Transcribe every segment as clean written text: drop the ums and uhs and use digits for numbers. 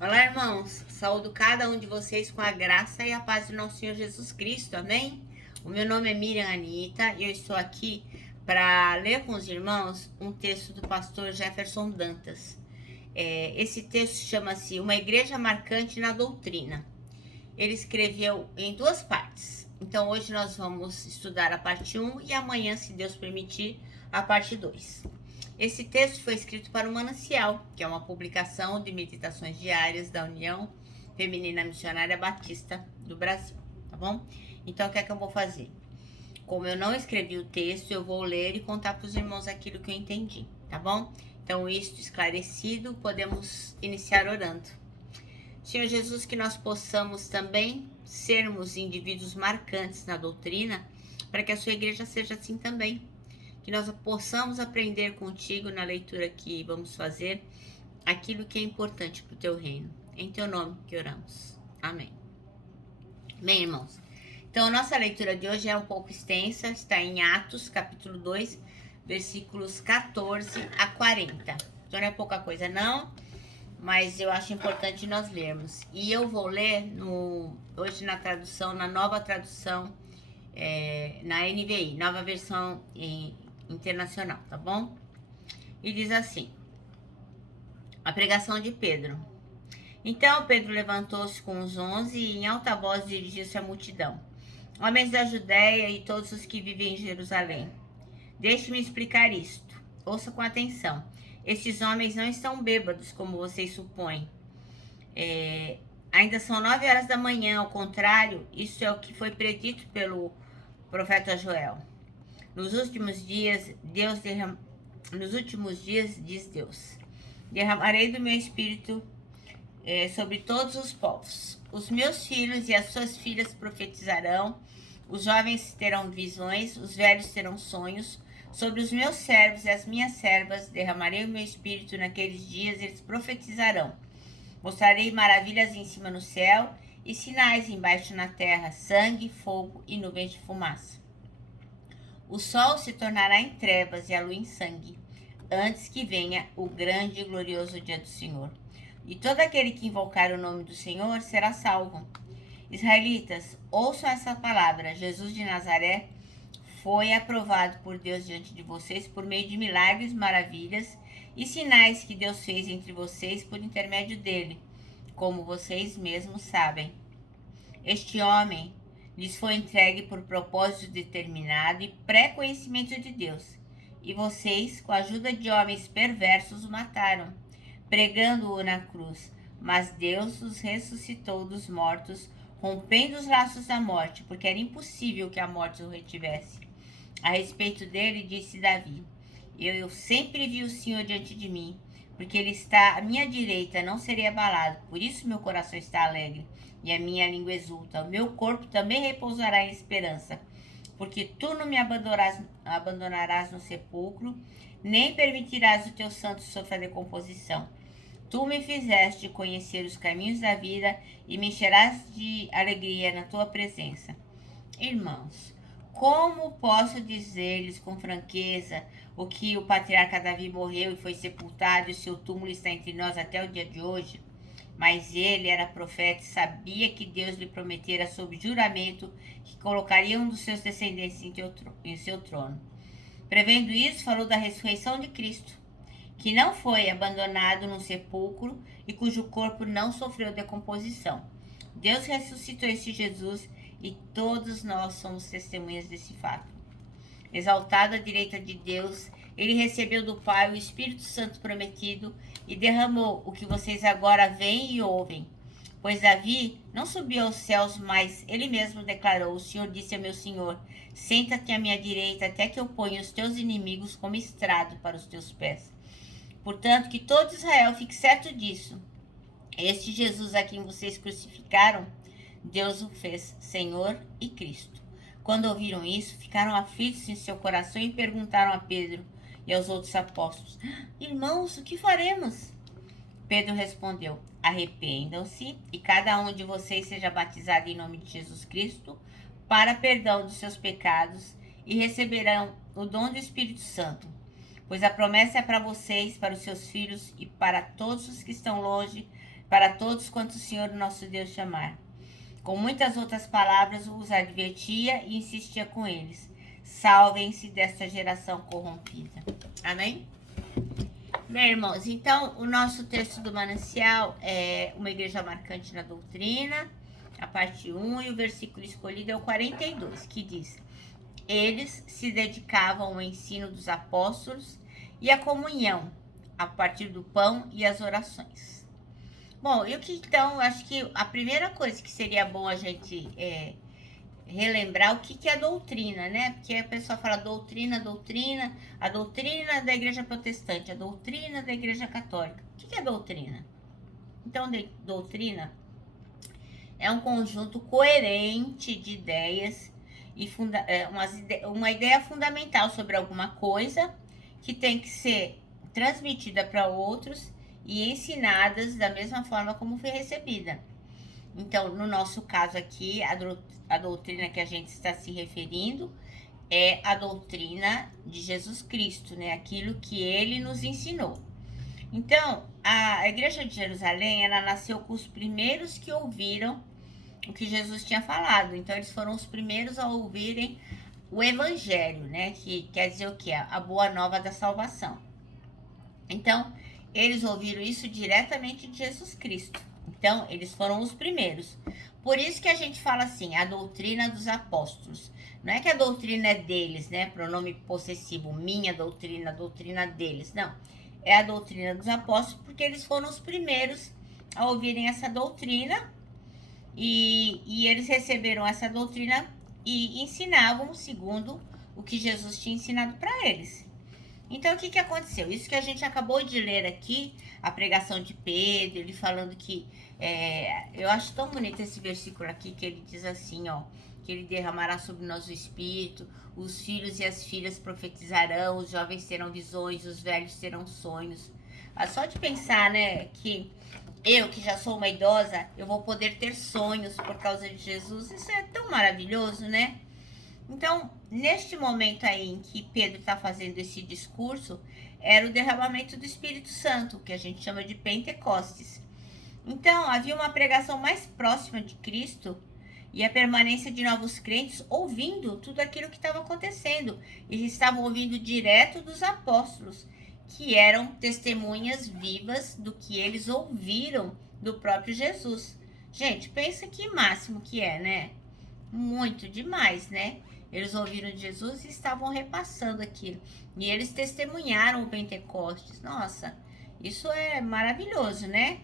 Olá, irmãos. Saúdo cada um de vocês com a graça e a paz do nosso Senhor Jesus Cristo. Amém? O meu nome é Miriam Anita e eu estou aqui para ler com os irmãos um texto do pastor Jefferson Dantas. Esse texto chama-se Uma Igreja Marcante na Doutrina. Ele escreveu em duas partes. Então hoje nós vamos estudar a parte 1 e amanhã, se Deus permitir, a parte 2. Esse texto foi escrito para o Manancial, que é uma publicação de meditações diárias da União Feminina Missionária Batista do Brasil, tá bom? Então o que é que eu vou fazer? Como eu não escrevi o texto, eu vou ler e contar para os irmãos aquilo que eu entendi, tá bom? Então, isto esclarecido, podemos iniciar orando. Senhor Jesus, que nós possamos também sermos indivíduos marcantes na doutrina, para que a sua igreja seja assim também. Que nós possamos aprender contigo na leitura que vamos fazer, aquilo que é importante para o teu reino. Em teu nome que oramos. Amém. Bem, irmãos, então a nossa leitura de hoje é um pouco extensa, está em Atos, capítulo 2, versículos 14 a 40. Então não é pouca coisa não, mas eu acho importante nós lermos. E eu vou ler hoje na tradução, na nova tradução, na NVI, nova versão internacional, tá bom? E diz assim: a pregação de Pedro. Então Pedro levantou-se com os 11 e em alta voz dirigiu-se à multidão: homens da Judéia e todos os que vivem em Jerusalém, deixe-me explicar isto. Ouça com atenção. Esses homens não estão bêbados, como vocês supõem. Ainda são 9 horas da manhã, ao contrário, isso é o que foi predito pelo profeta Joel. Nos últimos dias, diz Deus, derramarei do meu espírito sobre todos os povos. Os meus filhos e as suas filhas profetizarão, os jovens terão visões, os velhos terão sonhos. Sobre os meus servos e as minhas servas derramarei o meu espírito naqueles dias, eles profetizarão. Mostrarei maravilhas em cima no céu e sinais embaixo na terra, sangue, fogo e nuvens de fumaça. O sol se tornará em trevas e a lua em sangue, antes que venha o grande e glorioso dia do Senhor. E todo aquele que invocar o nome do Senhor será salvo. Israelitas, ouçam essa palavra. Jesus de Nazaré foi aprovado por Deus diante de vocês por meio de milagres, maravilhas e sinais que Deus fez entre vocês por intermédio dele, como vocês mesmos sabem. Este homem lhes foi entregue por propósito determinado e pré-conhecimento de Deus, e vocês, com a ajuda de homens perversos, o mataram, pregando-o na cruz. Mas Deus os ressuscitou dos mortos, rompendo os laços da morte, porque era impossível que a morte o retivesse. A respeito dele, disse Davi: eu sempre vi o Senhor diante de mim, porque ele está à minha direita, não serei abalado. Por isso meu coração está alegre e a minha língua exulta. O meu corpo também repousará em esperança, porque tu não me abandonarás no sepulcro, nem permitirás o teu santo sofrer decomposição. Tu me fizeste conhecer os caminhos da vida e me encherás de alegria na tua presença. Irmãos, como posso dizer-lhes com franqueza o que o patriarca Davi morreu e foi sepultado e o seu túmulo está entre nós até o dia de hoje? Mas ele era profeta e sabia que Deus lhe prometera sob juramento que colocaria um dos seus descendentes em seu trono. Prevendo isso, falou da ressurreição de Cristo, que não foi abandonado num sepulcro e cujo corpo não sofreu decomposição. Deus ressuscitou esse Jesus e todos nós somos testemunhas desse fato. Exaltado à direita de Deus, ele recebeu do Pai o Espírito Santo prometido e derramou o que vocês agora veem e ouvem. Pois Davi não subiu aos céus, mas ele mesmo declarou: o Senhor disse a meu Senhor: senta-te à minha direita até que eu ponha os teus inimigos como estrado para os teus pés. Portanto, que todo Israel fique certo disso. Este Jesus a quem vocês crucificaram, Deus o fez Senhor e Cristo. Quando ouviram isso, ficaram aflitos em seu coração e perguntaram a Pedro e aos outros apóstolos: irmãos, o que faremos? Pedro respondeu: arrependam-se e cada um de vocês seja batizado em nome de Jesus Cristo para perdão dos seus pecados e receberão o dom do Espírito Santo. Pois a promessa é para vocês, para os seus filhos e para todos os que estão longe, para todos quantos o Senhor nosso Deus chamar. Com muitas outras palavras os advertia e insistia com eles: salvem-se desta geração corrompida. Amém? Bem, irmãos, então o nosso texto do manancial é Uma Igreja Marcante na Doutrina, a parte 1, e o versículo escolhido é o 42, que diz: eles se dedicavam ao ensino dos apóstolos e à comunhão, a partir do pão e as orações. Bom, e o que então, acho que a primeira coisa que seria bom a gente relembrar o que é doutrina, né? Porque a pessoa fala doutrina, a doutrina da igreja protestante, a doutrina da igreja católica. O que é doutrina? Então, doutrina é um conjunto coerente de ideias e uma ideia fundamental sobre alguma coisa que tem que ser transmitida para outros e ensinadas da mesma forma como foi recebida. Então, no nosso caso aqui, a doutrina que a gente está se referindo é a doutrina de Jesus Cristo, né? Aquilo que ele nos ensinou. Então, a igreja de Jerusalém, ela nasceu com os primeiros que ouviram o que Jesus tinha falado. Então, eles foram os primeiros a ouvirem o evangelho, né? Que quer dizer o quê? A boa nova da salvação. Então, eles ouviram isso diretamente de Jesus Cristo. Então, eles foram os primeiros. Por isso que a gente fala assim, a doutrina dos apóstolos. Não é que a doutrina é deles, né? Pronome possessivo, minha doutrina, a doutrina deles. Não. É a doutrina dos apóstolos, porque eles foram os primeiros a ouvirem essa doutrina. E eles receberam essa doutrina e ensinavam segundo o que Jesus tinha ensinado para eles. Então, o que aconteceu? Isso que a gente acabou de ler aqui, a pregação de Pedro, ele falando que... eu acho tão bonito esse versículo aqui, que ele diz assim, ó, que ele derramará sobre nós o Espírito, os filhos e as filhas profetizarão, os jovens terão visões, os velhos terão sonhos. Só de pensar, né, que eu, que já sou uma idosa, eu vou poder ter sonhos por causa de Jesus, isso é tão maravilhoso, né? Então, neste momento aí em que Pedro está fazendo esse discurso, era o derramamento do Espírito Santo, que a gente chama de Pentecostes. Então, havia uma pregação mais próxima de Cristo e a permanência de novos crentes ouvindo tudo aquilo que estava acontecendo. Eles estavam ouvindo direto dos apóstolos, que eram testemunhas vivas do que eles ouviram do próprio Jesus. Gente, pensa que máximo que é, né? Muito demais, né? Eles ouviram de Jesus e estavam repassando aquilo. E eles testemunharam o Pentecostes. Nossa, isso é maravilhoso, né?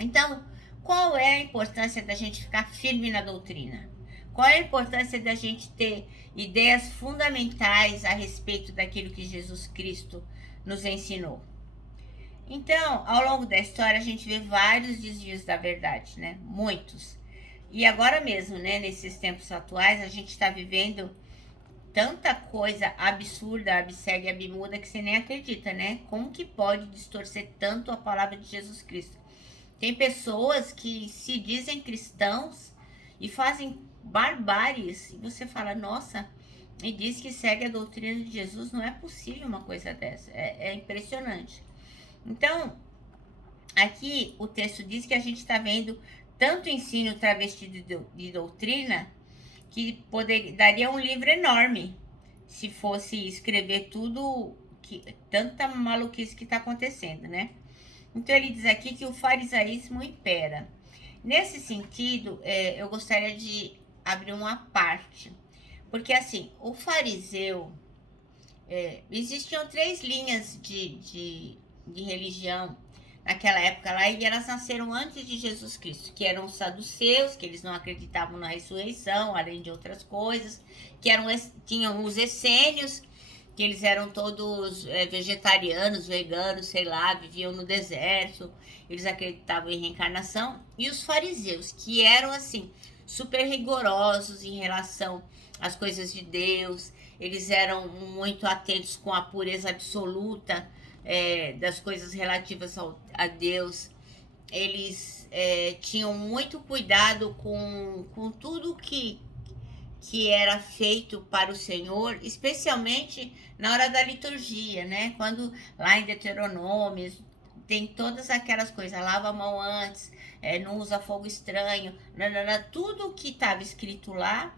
Então, qual é a importância da gente ficar firme na doutrina? Qual é a importância da gente ter ideias fundamentais a respeito daquilo que Jesus Cristo nos ensinou? Então, ao longo da história, a gente vê vários desvios da verdade, né? Muitos. E agora mesmo, né, nesses tempos atuais, a gente está vivendo tanta coisa absurda, abcega e abmuda que você nem acredita, né? Como que pode distorcer tanto a palavra de Jesus Cristo? Tem pessoas que se dizem cristãos e fazem barbáries. E você fala, nossa, e diz que segue a doutrina de Jesus. Não é possível uma coisa dessa. É impressionante. Então, aqui o texto diz que a gente está vendo tanto ensino travestido de doutrina que daria um livro enorme se fosse escrever tudo, tanta maluquice que está acontecendo, né? Então ele diz aqui que o farisaísmo impera. Nesse sentido, eu gostaria de abrir uma parte, porque assim, o fariseu, existiam 3 linhas de religião naquela época lá, e elas nasceram antes de Jesus Cristo, que eram os saduceus, que eles não acreditavam na ressurreição, além de outras coisas, tinham os essênios, que eles eram todos vegetarianos, veganos, sei lá, viviam no deserto, eles acreditavam em reencarnação, e os fariseus, que eram assim, super rigorosos em relação às coisas de Deus, eles eram muito atentos com a pureza absoluta, das coisas relativas a Deus. Eles tinham muito cuidado com tudo que era feito para o Senhor, especialmente na hora da liturgia, né? Quando lá em Deuteronômio tem todas aquelas coisas, lava a mão antes, não usa fogo estranho, tudo que estava escrito lá,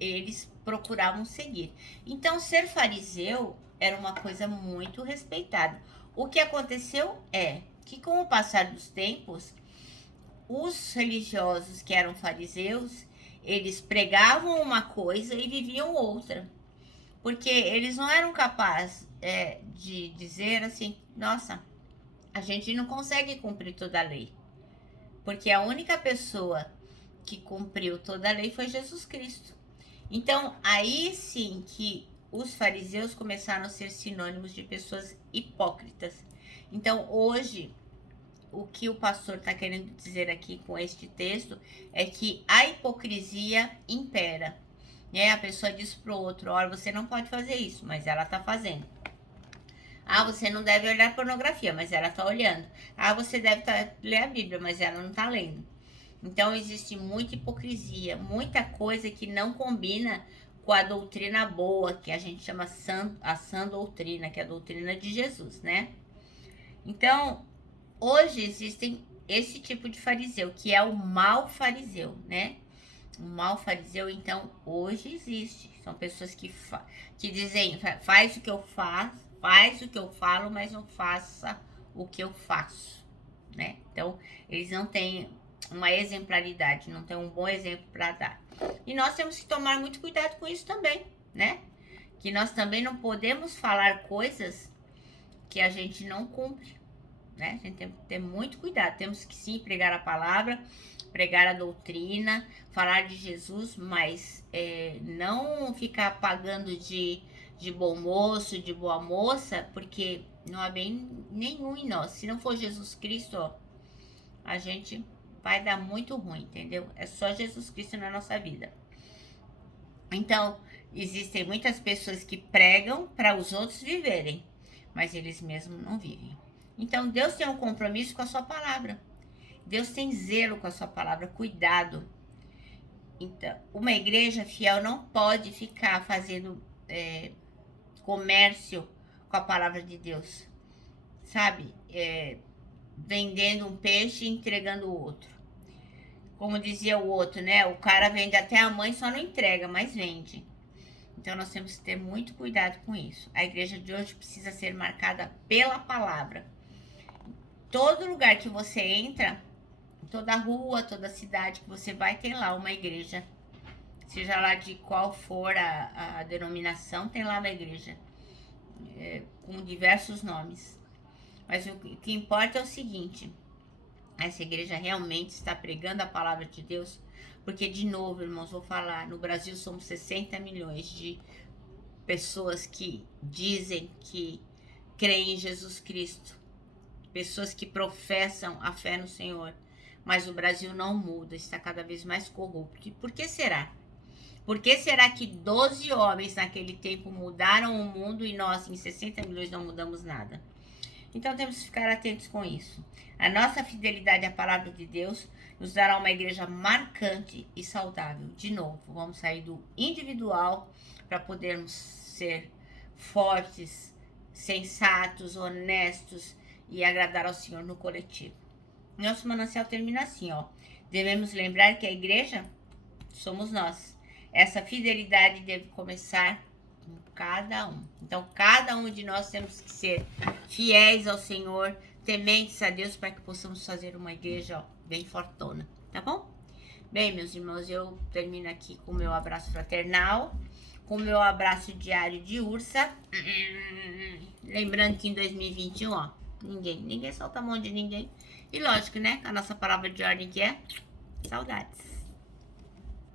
eles procuravam seguir. Então, ser fariseu era uma coisa muito respeitada. O que aconteceu é que, com o passar dos tempos, os religiosos que eram fariseus, eles pregavam uma coisa e viviam outra. Porque eles não eram capazes de dizer assim, nossa, a gente não consegue cumprir toda a lei. Porque a única pessoa que cumpriu toda a lei foi Jesus Cristo. Então, aí sim que os fariseus começaram a ser sinônimos de pessoas hipócritas. Então, hoje, o que o pastor está querendo dizer aqui com este texto é que a hipocrisia impera. A pessoa diz para o outro, olha, você não pode fazer isso, mas ela está fazendo. Ah, você não deve olhar pornografia, mas ela está olhando. Ah, você deve ler a Bíblia, mas ela não está lendo. Então, existe muita hipocrisia, muita coisa que não combina com a doutrina boa, que a gente chama a sã doutrina, que é a doutrina de Jesus, né? Então, hoje existem esse tipo de fariseu, que é o mau fariseu, né? O mau fariseu, então, hoje existe. São pessoas que dizem, faz o que eu faço, faz o que eu falo, mas não faça o que eu faço, né? Então, eles não têm uma exemplaridade, não têm um bom exemplo para dar. E nós temos que tomar muito cuidado com isso também, né? Que nós também não podemos falar coisas que a gente não cumpre, né? A gente tem que ter muito cuidado. Temos que sim pregar a palavra, pregar a doutrina, falar de Jesus, mas não ficar pagando de bom moço, de boa moça, porque não há bem nenhum em nós. Se não for Jesus Cristo, ó, a gente vai dar muito ruim, entendeu? É só Jesus Cristo na nossa vida. Então, existem muitas pessoas que pregam para os outros viverem, mas eles mesmos não vivem. Então, Deus tem um compromisso com a sua palavra. Deus tem zelo com a sua palavra, cuidado. Então, uma igreja fiel não pode ficar fazendo comércio com a palavra de Deus, sabe? Vendendo um peixe e entregando o outro. Como dizia o outro, né? O cara vende até a mãe, só não entrega, mas vende. Então, nós temos que ter muito cuidado com isso. A igreja de hoje precisa ser marcada pela palavra. Todo lugar que você entra, toda rua, toda cidade que você vai, tem lá uma igreja. Seja lá de qual for a denominação, tem lá uma igreja. Com diversos nomes. Mas o que importa é o seguinte: essa igreja realmente está pregando a palavra de Deus? Porque, de novo, irmãos, vou falar, no Brasil somos 60 milhões de pessoas que dizem que creem em Jesus Cristo. Pessoas que professam a fé no Senhor. Mas o Brasil não muda, está cada vez mais corrupto. E por que será? Por que será que 12 homens naquele tempo mudaram o mundo e nós, em 60 milhões, não mudamos nada? Então, temos que ficar atentos com isso. A nossa fidelidade à palavra de Deus nos dará uma igreja marcante e saudável. De novo, vamos sair do individual para podermos ser fortes, sensatos, honestos e agradar ao Senhor no coletivo. Nosso manancial termina assim, ó. Devemos lembrar que a igreja somos nós. Essa fidelidade deve começar com cada um. Então, cada um de nós temos que ser fiéis ao Senhor, tementes a Deus, para que possamos fazer uma igreja, ó, bem fortuna, tá bom? Bem, meus irmãos, eu termino aqui com o meu abraço fraternal, com o meu abraço diário de ursa. Lembrando que em 2021, ó, ninguém solta a mão de ninguém. E lógico, né? A nossa palavra de ordem que é saudades.